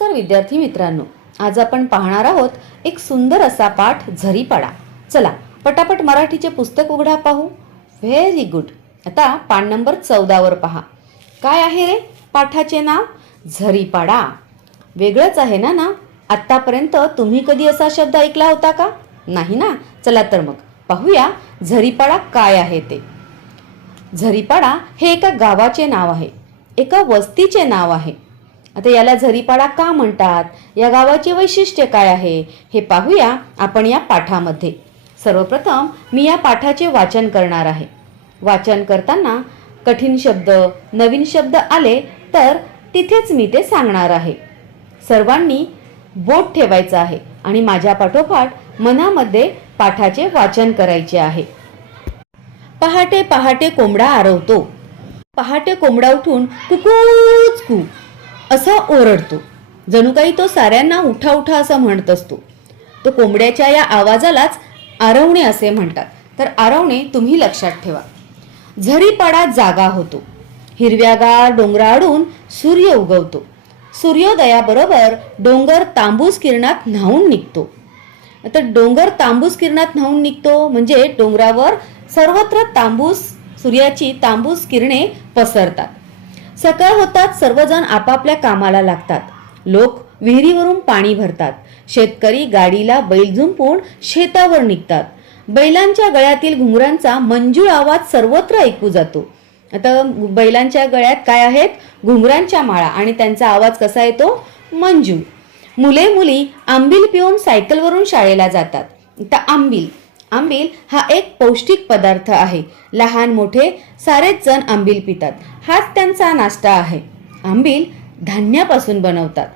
नमस्कार विद्यार्थी मित्रांनो. आज आपण पाहणार आहोत एक सुंदर असा पाठ झरीपाडा चला पटापट मराठीचे पुस्तक उघडा पाहू. व्हेरी गुड आता पान नंबर चौदावर पहा. काय आहे रे पाठाचे नाव? झरीपाडा वेगळंच आहे ना ना? आत्तापर्यंत तुम्ही कधी असा शब्द ऐकला होता का? नाही ना? चला तर मग पाहूया झरीपाडा काय आहे ते. झरीपाडा हे एका गावाचे नाव आहे. एका वस्तीचे नाव आहे. आता याला झरीपाडा का म्हणतात? या गावाचे वैशिष्ट्य काय आहे? हे पाहूया आपण या पाठामध्ये. सर्वप्रथम मी या पाठाचे वाचन करणार आहे. वाचन करताना कठीण शब्द नवीन शब्द आले तर तिथेच मी ते सांगणार आहे. सर्वांनी बोट ठेवायचं आहे आणि माझ्या पाठोपाठ मनामध्ये पाठाचे वाचन करायचे आहे. पहाटे पहाटे कोंबडा आरवतो. पहाटे कोंबडा उठून कुकूच कू. असा ओरडतो. जणू काही तो साऱ्यांना उठा उठा असं म्हणत असतो. तो कोंबड्याच्या या आवाजालाच आरवणे असे म्हणतात. तर आरवणे तुम्ही लक्षात ठेवा. झरीपाडा जागा होतो. हिरव्यागार डोंगराआडून सूर्य उगवतो. सूर्योदयाबरोबर डोंगर तांबूस किरणात न्हावून निघतो. तर डोंगर तांबूस किरणात न्हावून निघतो म्हणजे डोंगरावर सर्वत्र तांबूस सूर्याची तांबूस किरणे पसरतात. सकाळ होतात सर्वजण आपापल्या कामाला लागतात. लोक विहिरीवरून पाणी भरतात. शेतकरी गाडीला बैल झुंपून शेतावर निघतात. बैलांच्या गळ्यातील घुंगरांचा मंजूळ आवाज सर्वत्र ऐकू जातो. आता बैलांच्या गळ्यात काय आहेत? घुंगरांच्या माळा आणि त्यांचा आवाज कसा येतो? मंजूळ. मुले मुली आंबील पिऊन सायकलवरून शाळेला जातात. तर आंबील आंबील हा एक पौष्टिक पदार्थ आहे. लहान मोठे सारेच जण आंबील पितात. हाच त्यांचा नाश्ता आहे. आंबील धान्यापासून बनवतात.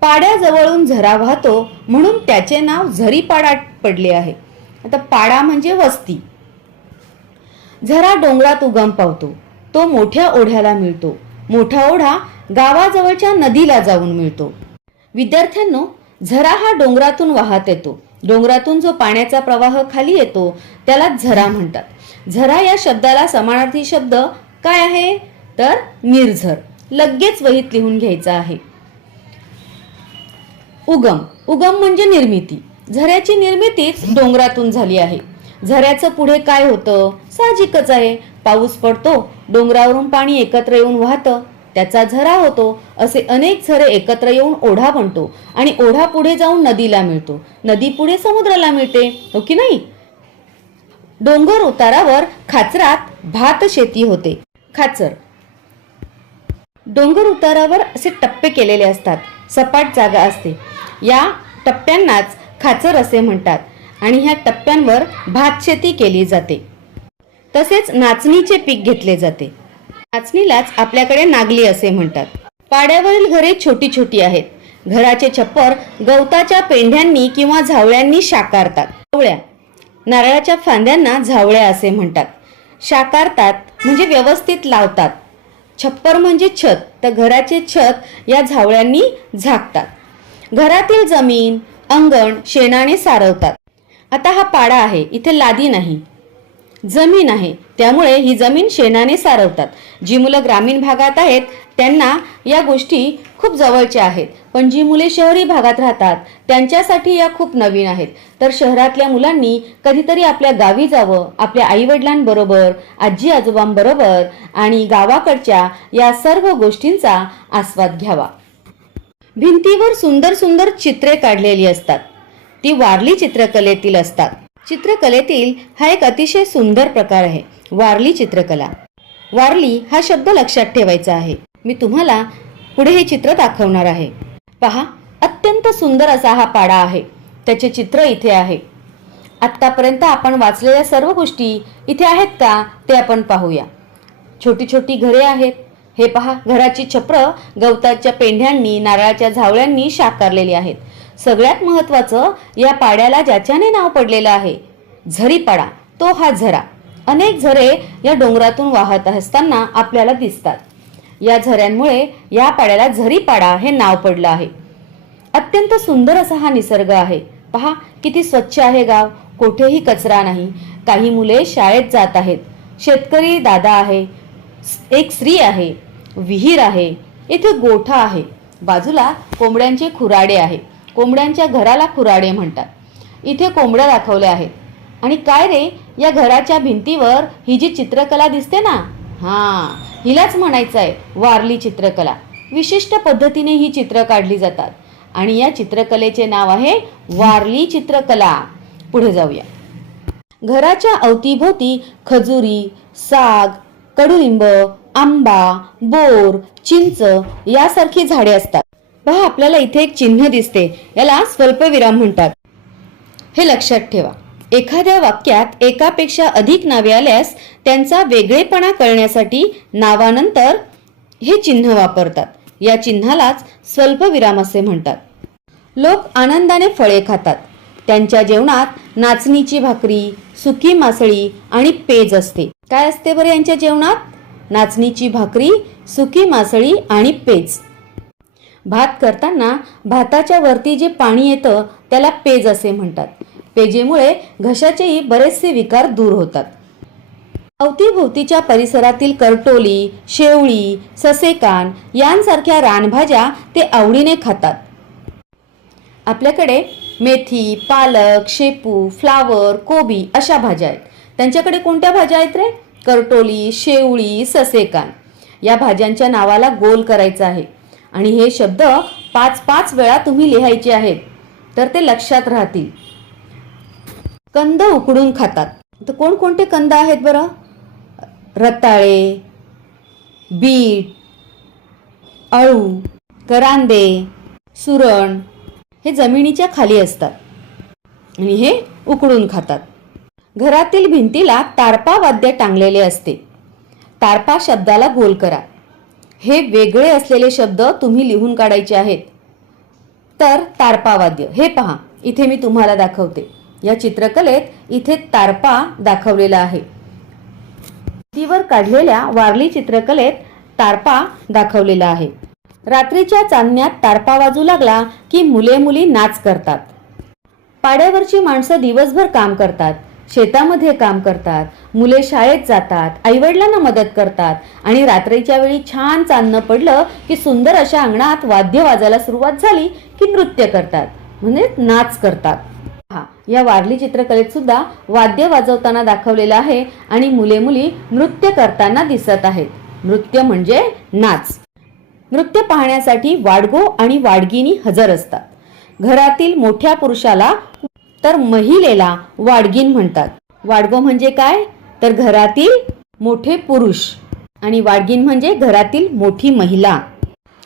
पाड्याजवळून झरा वाहतो म्हणून त्याचे नाव झरीपाडा पडले आहे. आता पाडा म्हणजे वस्ती. झरा डोंगरात उगम पावतो. तो मोठ्या ओढ्याला मिळतो. मोठा ओढा गावाजवळच्या नदीला जाऊन मिळतो. विद्यार्थ्यांनो झरा हा डोंगरातून वाहत येतो. डोंगरातून जो पाण्याचा प्रवाह खाली येतो त्याला झरा म्हणतात. झरा या शब्दाला समानार्थी शब्द काय आहे? तर निर्झर. लगेच वहीत लिहून घ्यायचा आहे. उगम. उगम म्हणजे निर्मिती. झऱ्याची निर्मितीच डोंगरातून झाली आहे. झऱ्याचं पुढे काय होतं? साहजिकच आहे. पाऊस पडतो डोंगरावरून पाणी एकत्र येऊन वाहतं. त्याचा झरा होतो असे अनेक झरे एकत्र येऊन ओढा बनतो आणि ओढा पुढे जाऊन नदीला मिळतो. नदी पुढे समुद्राला मिळते हो की नाही? डोंगर उतारावर खाचरात भात शेती होते. खाचर. डोंगर उतारावर असे टप्पे केलेले असतात सपाट जागा असते. या टप्प्यांनाच खाचर असे म्हणतात आणि ह्या टप्प्यांवर भात शेती केली जाते. तसेच नाचणीचे पीक घेतले जाते. नाचणीलाच आपल्याकडे नागली असे म्हणतात. पाड्यावरील घरे छोटी छोटी आहेत. घराचे छप्पर गवताच्या पेंढ्यांनी किंवा झावळ्यांनी शाकारतात. झावळ्या. नारळाच्या फांद्यांना झावळ्या असे म्हणतात. शाकारतात म्हणजे व्यवस्थित लावतात. छप्पर म्हणजे छत. तर घराचे छत या झावळ्यांनी झाकतात. घरातील जमीन अंगण शेणाने सारवतात. आता हा पाडा आहे. इथे लादी नाही. जमीन आहे. त्यामुळे ही जमीन शेणाने सारवतात. जी मुलं ग्रामीण भागात आहेत त्यांना या गोष्टी खूप जवळच्या आहेत. पण जी मुले शहरी भागात राहतात त्यांच्यासाठी या खूप नवीन आहेत. तर शहरातल्या मुलांनी कधीतरी आपल्या गावी जावं आपल्या आईवडिलांबरोबर आजी आजोबांबरोबर आणि गावाकडच्या या सर्व गोष्टींचा आस्वाद घ्यावा. भिंतीवर सुंदर सुंदर चित्रे काढलेली असतात. ती वारली चित्रकलेतील असतात. चित्रकलेतील हा एक अतिशय सुंदर प्रकार आहे. वारली चित्रकला. वारली हा शब्द लक्षात ठेवायचा आहे. मी तुम्हाला पुढे हे चित्र दाखवणार आहे. पहा अत्यंत सुंदर असा हा पाडा आहे. त्याचे चित्र इथे आहे. आत्तापर्यंत आपण वाचलेल्या सर्व गोष्टी इथे आहेत का ते आपण पाहूया. छोटी छोटी घरे आहेत. हे पहा घराची छप्र गवताच्या पेंढ्यांनी नारळाच्या झावळ्यांनी शाकारलेली आहेत. सगळ्यात महत्वाचं या पाड्याला ज्याच्याने नाव पडलेलं आहे झरीपाडा तो हा झरा. अनेक झरे या डोंगरातून वाहत असताना आपल्याला दिसतात. या झऱ्यांमुळे या पाड्याला झरीपाडा हे नाव पडलं आहे. अत्यंत सुंदर असा हा निसर्ग आहे. पहा किती स्वच्छ आहे गाव. कोठेही कचरा नाही. काही मुले शाळेत जात आहेत. शेतकरी दादा आहे. एक स्त्री आहे. विहीर आहे. इथे गोठा आहे. बाजूला कोंबड्यांचे खुराडे आहे. कोंबड्यांच्या घराला खुराडे म्हणतात. इथे कोंबड्या दाखवल्या आहेत. आणि काय रे या घराच्या भिंतीवर ही जी चित्रकला दिसते ना? हां हिलाच म्हणायचं आहे वारली चित्रकला. विशिष्ट पद्धतीने ही चित्र काढली जातात. आणि या चित्रकलेचे नाव आहे वारली चित्रकला. पुढे जाऊया. घराच्या अवतीभोवती खजुरी साग कडुलिंब आंबा बोर चिंच यासारखी झाडे असतात. पहा आपल्याला इथे एक चिन्ह दिसते. याला स्वल्पविराम म्हणतात. हे लक्षात ठेवा. एखाद्या वाक्यात एकापेक्षा अधिक नावे आल्यास त्यांचा वेगळेपणा कळण्यासाठी नावानंतर हे चिन्ह वापरतात. या चिन्हालाच स्वल्पविराम असे म्हणतात. लोक आनंदाने फळे खातात. त्यांच्या जेवणात नाचणीची भाकरी सुकी मासळी आणि पेज असते. काय असते बरं यांच्या जेवणात? नाचणीची भाकरी सुकी मासळी आणि पेज. भात करताना भाताच्या वरती जे पाणी येतं त्याला पेज असे म्हणतात. पेजेमुळे घशाचेही बरेचसे विकार दूर होतात. अवतीभोवतीच्या परिसरातील करटोली शेवळी ससेकान यांसारख्या रानभाज्या ते आवडीने खातात. आपल्याकडे मेथी पालक शेपू फ्लावर कोबी अशा भाज्या आहेत. त्यांच्याकडे कोणत्या भाज्या आहेत रे? करटोली शेवळी ससेकान. या भाज्यांच्या नावाला गोल करायचं आहे. आणि हे शब्द पाच पाच वेळा तुम्ही लिहायचे आहेत. तर ते लक्षात राहतील. कंद उकडून खातात. तर कोणकोणते कंद आहेत बरं? रताळे बीट अळू करांदे सुरण हे जमिनीच्या खाली असतात आणि हे उकडून खातात. घरातील भिंतीला तारपा वाद्य टांगलेले असते. तारपा शब्दाला गोल करा. हे वेगळे असलेले शब्द तुम्ही लिहून काढायचे आहेत. तर तारपा वाद्य हे पहा इथे मी तुम्हाला दाखवते. या चित्रकलेत इथे तारपा दाखवलेला आहे. भिंतीवर काढलेल्या वारली चित्रकलेत तारपा दाखवलेला आहे. रात्रीच्या चांदण्यात तारपा वाजू लागला की मुले मुली नाच करतात. पाड्यावरची माणसं दिवसभर काम करतात शेतामध्ये काम करतात मुले शाळेत जातात आईवडिलांना मदत करतात आणि रात्रीच्या वेळी छान चांदणं पडलं की सुंदर अशा अंगणात वाद्य वाजायला सुरुवात झाली की नृत्य करतात म्हणजे नाच करतात. या वारली चित्रकलेत सुद्धा वाद्य वाजवताना दाखवलेलं आहे आणि मुले मुली नृत्य करताना दिसत आहेत. नृत्य म्हणजे नाच. नृत्य पाहण्यासाठी वाडगो आणि वाडगिनी हजर असतात. घरातील मोठ्या पुरुषाला तर महिलेला वाडगीन म्हणतात. वाडगो म्हणजे काय? तर घरातील मोठे पुरुष आणि वाडगीन म्हणजे घरातील मोठी महिला.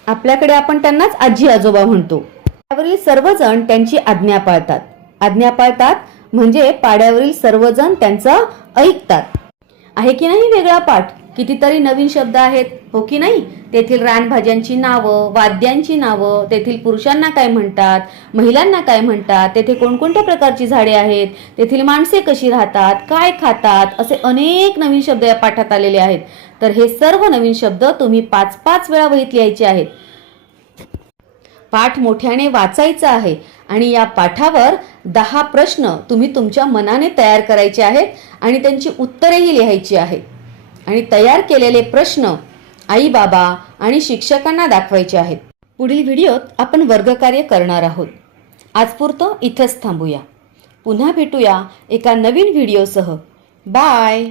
आपल्याकडे आपण त्यांनाच आजी आजोबा म्हणतो. त्यावरील सर्वजण त्यांची आज्ञा पाळतात. आज्ञा पाळतात म्हणजे पाड्यावरील सर्वजण त्यांचं ऐकतात. आहे की नाही वेगळा पाठ? कितीतरी नवीन शब्द आहेत हो की नाही? तेथील रानभाज्यांची नावं वाद्यांची नावं तेथील पुरुषांना काय म्हणतात महिलांना काय म्हणतात तेथे कोणकोणत्या प्रकारची झाडे आहेत तेथील माणसे कशी राहतात काय खातात असे अनेक नवीन शब्द या पाठात आलेले आहेत. तर हे सर्व नवीन शब्द तुम्ही पाच पाच वेळा वहीत लिहायचे आहेत. पाठ मोठ्याने वाचायचा आहे आणि या पाठावर दहा प्रश्न तुम्ही तुमच्या मनाने तयार करायचे आहेत आणि त्यांची उत्तरेही लिहायची आहेत. आणि तयार केलेले प्रश्न आई बाबा आणि शिक्षकांना दाखवायचे आहेत. पुढील व्हिडिओत आपण वर्गकार्य करणार आहोत. आजपुरतं इथंच थांबूया. पुन्हा भेटूया एका नवीन व्हिडिओसह. बाय!